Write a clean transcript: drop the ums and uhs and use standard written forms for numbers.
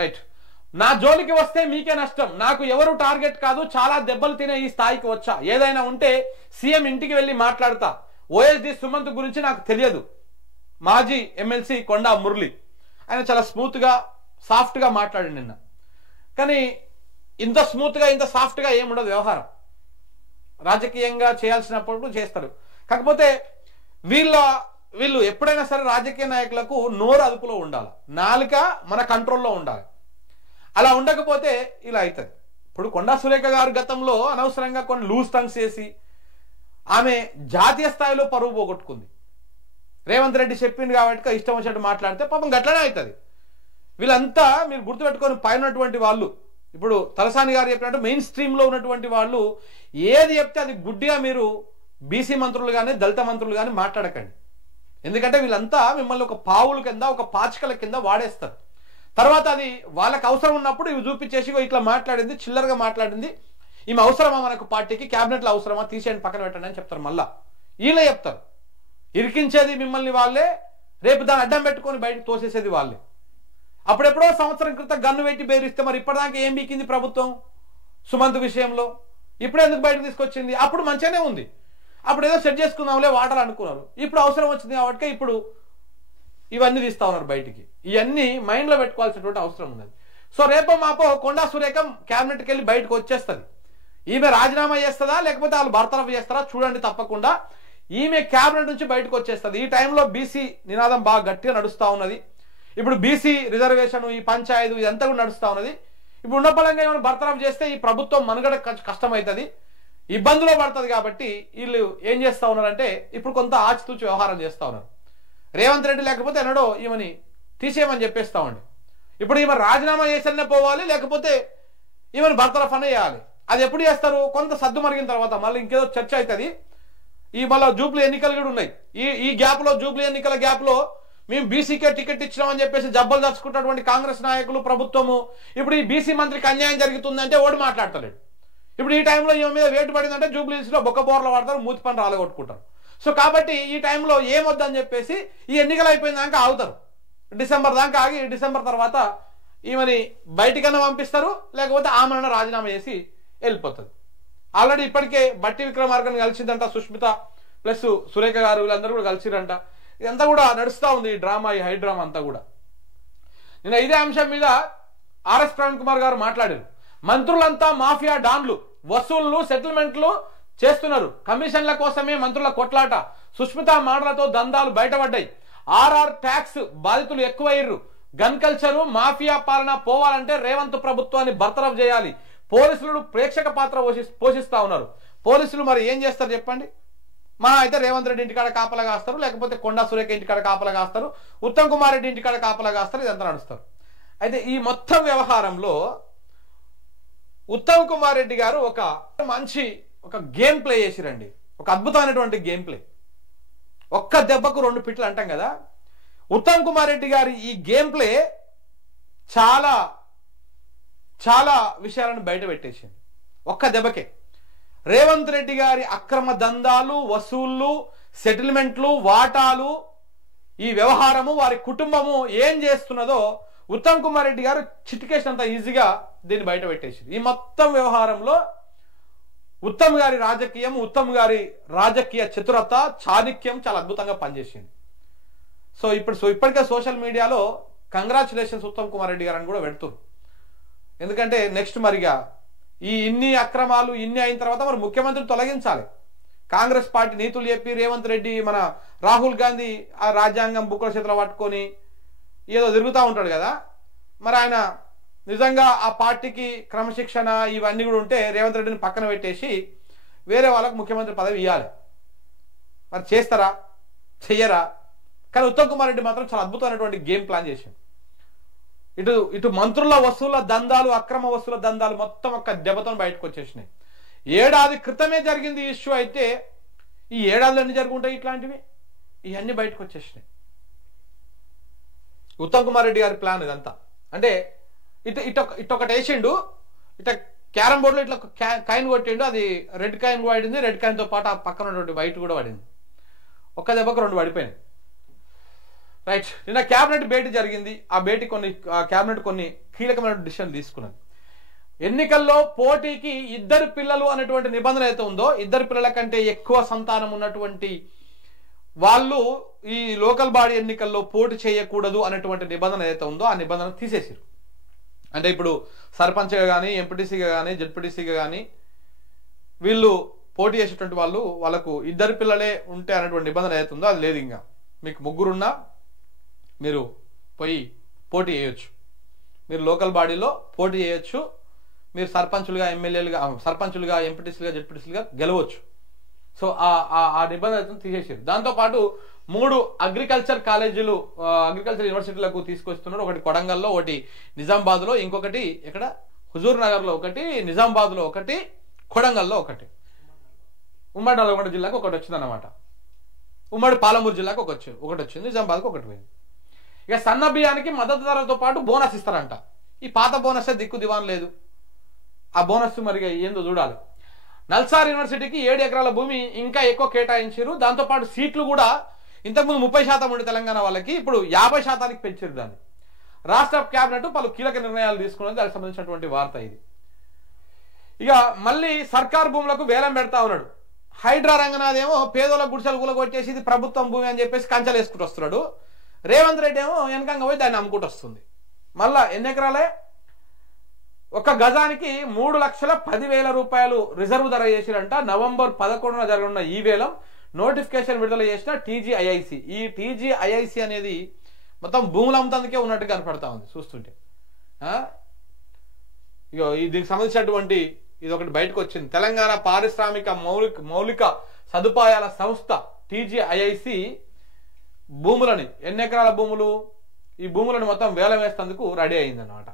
Right. నా జోలికి వస్తే మీకే నష్టం, నాకు ఎవరు టార్గెట్ కాదు, చాలా దెబ్బలు తినే ఈ స్థాయికి వచ్చా, ఏదైనా ఉంటే సీఎం ఇంటికి వెళ్ళి మాట్లాడతా, ఓఎస్డి సుమంత్ గురించి నాకు తెలియదు. మాజీ ఎమ్మెల్సీ కొండా మురళి ఆయన చాలా స్మూత్గా సాఫ్ట్గా మాట్లాడి నిన్న. కానీ ఇంత స్మూత్గా ఇంత సాఫ్ట్గా ఏముండదు వ్యవహారం. రాజకీయంగా చేయాల్సినప్పుడు చేస్తారు. కాకపోతే వీళ్ళు ఎప్పుడైనా సరే రాజకీయ నాయకులకు నోరు అదుపులో ఉండాలి, నాలుక మన కంట్రోల్లో ఉండాలి. అలా ఉండకపోతే ఇలా అవుతుంది. ఇప్పుడు కొండా సురేఖ గారు గతంలో అనవసరంగా కొన్ని లూజ్ టంగ్స్ చేసి ఆమె జాతీయ స్థాయిలో పరువు పోగొట్టుకుంది. రేవంత్ రెడ్డి చెప్పింది కాబట్టి ఇష్టం వచ్చినట్టు మాట్లాడితే పాపం గట్లనే అవుతుంది. వీళ్ళంతా మీరు గుర్తుపెట్టుకొని పైన ఉన్నటువంటి వాళ్ళు, ఇప్పుడు తలసాని గారు చెప్పినట్టు మెయిన్ స్ట్రీమ్లో ఉన్నటువంటి వాళ్ళు ఏది చెప్తే అది గుడ్డిగా మీరు బీసీ మంత్రులు కానీ దళిత మంత్రులు కానీ మాట్లాడకండి. ఎందుకంటే వీళ్ళంతా మిమ్మల్ని ఒక పావుల కింద ఒక పాచికల కింద వాడేస్తారు. తర్వాత అది వాళ్ళకి అవసరం ఉన్నప్పుడు ఇవి చూపించేసి ఇట్లా మాట్లాడింది, చిల్లరగా మాట్లాడింది, ఈమె అవసరమా మనకు పార్టీకి, క్యాబినెట్లో అవసరమా, తీసేయండి పక్కన పెట్టండి అని చెప్తారు. మళ్ళా వీళ్ళే చెప్తారు. ఇరికించేది మిమ్మల్ని వాళ్ళే, రేపు దాన్ని అడ్డం పెట్టుకొని బయటకు తోసేసేది వాళ్ళే. అప్పుడెప్పుడో సంవత్సరం క్రితం గన్ను పెట్టి బెదిరిస్తే మరి ఇప్పటిదాకా ఏం బీకింది ప్రభుత్వం సుమంత్ విషయంలో? ఇప్పుడు ఎందుకు బయటకు తీసుకొచ్చింది? అప్పుడు మంచిగానే ఉంది, అప్పుడు ఏదో సెట్ చేసుకుందాంలే వాటాలు అనుకున్నారు. ఇప్పుడు అవసరం వచ్చింది కాబట్టి ఇప్పుడు ఇవన్నీ తీస్తా ఉన్నారు బయటికి. ఇవన్నీ మైండ్లో పెట్టుకోవాల్సినటువంటి అవసరం ఉన్నది. సో రేపో మాపో కొండా సురేఖ క్యాబినెట్కి వెళ్ళి బయటకు వచ్చేస్తుంది. ఈమె రాజీనామా చేస్తుందా లేకపోతే వాళ్ళు బర్తరఫ్ చేస్తారా చూడండి. తప్పకుండా ఈమె క్యాబినెట్ నుంచి బయటకు వచ్చేస్తుంది. ఈ టైంలో బీసీ నినాదం బాగా గట్టిగా నడుస్తూ ఉన్నది. ఇప్పుడు బీసీ రిజర్వేషన్, ఈ పంచాయతీ ఇదంతా కూడా నడుస్తూ ఉన్నది. ఇప్పుడు ఉన్న పరంగా ఏమైనా బర్తరఫ్ చేస్తే ఈ ప్రభుత్వం మనుగడ కష్టమవుతుంది, ఇబ్బందులో పడుతుంది. కాబట్టి వీళ్ళు ఏం చేస్తూ ఉన్నారంటే ఇప్పుడు కొంత ఆచితూచి వ్యవహారం చేస్తూ ఉన్నారు. రేవంత్ రెడ్డి లేకపోతే ఎన్నడో ఈమెని తీసేయమని చెప్పేస్తా ఉండి ఇప్పుడు ఈమె రాజీనామా చేసనే పోవాలి, లేకపోతే ఈమెను బర్తరఫ్ అనే చేయాలి. అది ఎప్పుడు చేస్తారు? కొంత సద్దు మరిగిన తర్వాత మళ్ళీ ఇంకేదో చర్చ అవుతుంది. ఈ మళ్ళీ జూబ్లీ ఎన్నికలు కూడా ఉన్నాయి. ఈ గ్యాప్లో జూబ్లీ ఎన్నికల గ్యాప్లో మేము బీసీకే టికెట్ ఇచ్చినామని చెప్పేసి జబ్బలు దర్చుకుంటున్నటువంటి కాంగ్రెస్ నాయకులు, ప్రభుత్వము ఇప్పుడు ఈ బీసీ మంత్రికి అన్యాయం జరుగుతుందంటే ఓడి మాట్లాడతలేడు. ఇప్పుడు ఈ టైంలో ఈమె మీద వేటు పడిందంటే జూబ్లీస్లో బొక్క బోర్లు వాడతారు, మూతి పని రాలగొట్టుకుంటారు. సో కాబట్టి ఈ టైంలో ఏమొద్దని చెప్పేసి ఈ ఎన్నికలు అయిపోయిన దాకా ఆగుతారు. డిసెంబర్ దాకా ఆగి డిసెంబర్ తర్వాత ఈమెని బయటికన్నా పంపిస్తారు, లేకపోతే ఆమెను రాజీనామా చేసి వెళ్ళిపోతుంది. ఆల్రెడీ ఇప్పటికే బట్టి విక్రమార్కని కలిసిందంట సుష్మిత ప్లస్ సురేఖ గారు, వీళ్ళందరూ కూడా కలిసిరంట. ఇదంతా కూడా నడుస్తూ ఉంది ఈ డ్రామా, ఈ హై డ్రామా అంతా కూడా. నిన్న ఇదే అంశం మీద ఆర్ఎస్ ప్రవీణ్ కుమార్ గారు మాట్లాడారు. మంత్రులంతా మాఫియా డాన్లు, వసూళ్లు సెటిల్మెంట్లు చేస్తున్నారు, కమిషన్ల కోసమే మంత్రుల కొట్లాట, సుష్మిత మాటలతో దందాలు బయటపడ్డాయి, ఆర్ఆర్ ట్యాక్స్ బాధితులు ఎక్కువయ్యారు, గన్ కల్చరు మాఫియా పాలన పోవాలంటే రేవంత్ ప్రభుత్వాన్ని బర్తరఫ్ చేయాలి, పోలీసులు ప్రేక్షక పాత్ర పోషిస్తా ఉన్నారు. పోలీసులు మరి ఏం చేస్తారు చెప్పండి? మా అయితే రేవంత్ రెడ్డి ఇంటికాడ కాపలా కాస్తారు, లేకపోతే కొండా సురేఖ ఇంటికాడ కాపలా కాస్తారు, ఉత్తమ్ కుమార్ రెడ్డి ఇంటికాడ కాపలా కాస్తారు, ఇదంతా నడుస్తారు. అయితే ఈ మొత్తం వ్యవహారంలో ఉత్తమ్ కుమార్ రెడ్డి గారు ఒక మంచి గేమ్ ప్లే చేసిరండి. ఒక అద్భుతమైనటువంటి గేమ్ ప్లే. ఒక్క దెబ్బకు రెండు పిట్లు అంటాం కదా. ఉత్తమ్ కుమార్ రెడ్డి గారి ఈ గేమ్ ప్లే చాలా చాలా విషయాలను బయట పెట్టేసింది ఒక్క దెబ్బకే. రేవంత్ రెడ్డి గారి అక్రమ దందాలు, వసూళ్లు, సెటిల్మెంట్లు, వాటాలు, ఈ వ్యవహారము, వారి కుటుంబము ఏం చేస్తున్నదో ఉత్తమ్ కుమార్ రెడ్డి గారు చిటికేసినంత ఈజీగా దీన్ని బయట పెట్టేసింది. ఈ మొత్తం వ్యవహారంలో ఉత్తమ్ గారి రాజకీయం, ఉత్తమ్ గారి రాజకీయ చతురత, చాణక్యం చాలా అద్భుతంగా పనిచేసింది. సో ఇప్పటికే సోషల్ మీడియాలో కంగ్రాచులేషన్స్ ఉత్తమ్ కుమార్ రెడ్డి గారు అని కూడా పెడుతున్నారు. ఎందుకంటే నెక్స్ట్ మరిగా ఇన్ని అక్రమాలు ఇన్ని అయిన తర్వాత మరి ముఖ్యమంత్రిని తొలగించాలి. కాంగ్రెస్ పార్టీ నీతులు చెప్పి రేవంత్ రెడ్డి, మన రాహుల్ గాంధీ ఆ రాజ్యాంగం బుక్కుల చేతిలో పట్టుకొని ఏదో తిరుగుతూ ఉంటాడు కదా. మరి ఆయన నిజంగా ఆ పార్టీకి క్రమశిక్షణ ఇవన్నీ కూడా ఉంటే రేవంత్ రెడ్డిని పక్కన పెట్టేసి వేరే వాళ్ళకు ముఖ్యమంత్రి పదవి ఇవ్వాలి. మరి చేస్తారా? చెయ్యరా? కానీ ఉత్తమ్ కుమార్ రెడ్డి మాత్రం చాలా అద్భుతమైనటువంటి గేమ్ ప్లాన్ చేశాడు. ఇటు మంత్రుల వసూల దందాలు, అక్రమ వసూల దందాలు మొత్తం ఒక్క దెబ్బతో బయటకు వచ్చేసినాయి. ఏడాది క్రితమే జరిగింది ఈ ఇష్యూ. అయితే ఈ ఏడాదిలో ఎన్ని జరుగుంటాయి ఇట్లాంటివి? ఇవన్నీ బయటకు వచ్చేసినాయి. ఉత్తమ్ కుమార్ రెడ్డి గారి ప్లాన్ ఇదంతా. అంటే ఇటొకటి వేసిండు, ఇట క్యారమ్ బోర్డులో ఇట్లా కాయిన్ కొట్టిండు, అది రెడ్ కాయిన్ పడింది, రెడ్ కాయిన్తో పాటు ఆ పక్కన ఉన్నటువంటి వైట్ కూడా పడింది. ఒక్క దెబ్బకు రెండు పడిపోయినాయి. రైట్. నిన్న క్యాబినెట్ భేటీ జరిగింది. ఆ భేటీ క్యాబినెట్ కొన్ని కీలకమైన డిసిషన్ తీసుకున్నది. ఎన్నికల్లో పోటీకి ఇద్దరు పిల్లలు అనేటువంటి నిబంధన అయితే ఉందో, ఇద్దరు పిల్లల కంటే ఎక్కువ సంతానం ఉన్నటువంటి వాళ్ళు ఈ లోకల్ బాడీ ఎన్నికల్లో పోటీ చేయకూడదు అనేటువంటి నిబంధన ఏదైతే ఉందో ఆ నిబంధన తీసేసారు. అంటే ఇప్పుడు సర్పంచ్గా కానీ, ఎంపీటీసీగా కానీ, జెడ్పీటీసీగా కానీ వీళ్ళు పోటీ చేసేటువంటి వాళ్ళకు ఇద్దరు పిల్లలే ఉంటే అనేటువంటి నిబంధన ఏదైతే ఉందో అది లేదు. ఇంకా మీకు ముగ్గురున్నా మీరు పోయి పోటీ చేయొచ్చు, మీరు లోకల్ బాడీలో పోటీ చేయొచ్చు, మీరు సర్పంచులుగా, ఎమ్మెల్యేలుగా, సర్పంచులుగా, ఎంపీటీసీలుగా, జెడ్పీటీసీలుగా గెలవచ్చు. సో ఆ నిబంధన తీసేసారు. దాంతోపాటు 3 అగ్రికల్చర్ కాలేజీలు, అగ్రికల్చర్ యూనివర్సిటీలకు తీసుకొస్తున్నారు. ఒకటి కొడంగల్లో, ఒకటి నిజామాబాద్లో, ఇంకొకటి ఇక్కడ హుజూర్ నగర్లో ఒకటి, నిజామాబాద్లో ఒకటి, కొడంగల్లో ఒకటి, ఉమ్మడి నల్గొండ జిల్లాకు ఒకటి వచ్చిందన్నమాట. ఉమ్మడి పాలమూరు జిల్లాకు ఒకటి వచ్చింది, నిజామాబాద్కు ఒకటి పోయింది. ఇక సన్న బియ్యానికి మద్దతు ధరతో పాటు బోనస్ ఇస్తారంట. ఈ పాత బోనస్ దిక్కు దివాన్ లేదు. ఆ బోనస్ మరి ఏందో చూడాలి. నల్సార్ యూనివర్సిటీకి 7 ఎకరాల భూమి ఇంకా ఎక్కువ కేటాయించారు. దాంతోపాటు సీట్లు కూడా ఇంతకుముందు 30% ఉండే తెలంగాణ వాళ్ళకి ఇప్పుడు 50% పెంచారు దాన్ని. రాష్ట్ర కేబినెట్ పలు కీలక నిర్ణయాలు తీసుకున్నది. దానికి సంబంధించినటువంటి వార్త ఇది. ఇక మళ్ళీ సర్కార్ భూములకు వేలం పెడతా ఉన్నాడు. హైడ్రా రంగనాథ్ ఏమో పేదోళ్ళ గుడిసెలు కూలగొట్టేసి ఇది ప్రభుత్వం భూమి అని చెప్పేసి కంచెలు వేసుకుంటూ వస్తున్నాడు. రేవంత్ రెడ్డి ఏమో వెనకంగా పోయి దాన్ని అమ్ముకుంటూ వస్తుంది. మళ్ళా ఎన్ని ఎకరాలే? ఒక గజానికి 3,10,000 రూపాయలు రిజర్వ్ ధర చేసిరంట. నవంబర్ 11న జరగనున్న ఈ వేలం నోటిఫికేషన్ విడుదల చేసిన టీజీఐఐసి. ఈ టీజీఐఐసి అనేది మొత్తం భూములు అమ్ముతందుకే ఉన్నట్టుగా కనపడతా ఉంది చూస్తుంటే. ఇగో దీనికి సంబంధించినటువంటి ఇది ఒకటి బయటకు వచ్చింది. తెలంగాణ పారిశ్రామిక మౌలిక సదుపాయాల సంస్థ టీజీఐఐసి భూములని, ఎన్ని ఎకరాల భూములు, ఈ భూములను మొత్తం వేలం వేసేందుకు రెడీ అయిందన్నమాట.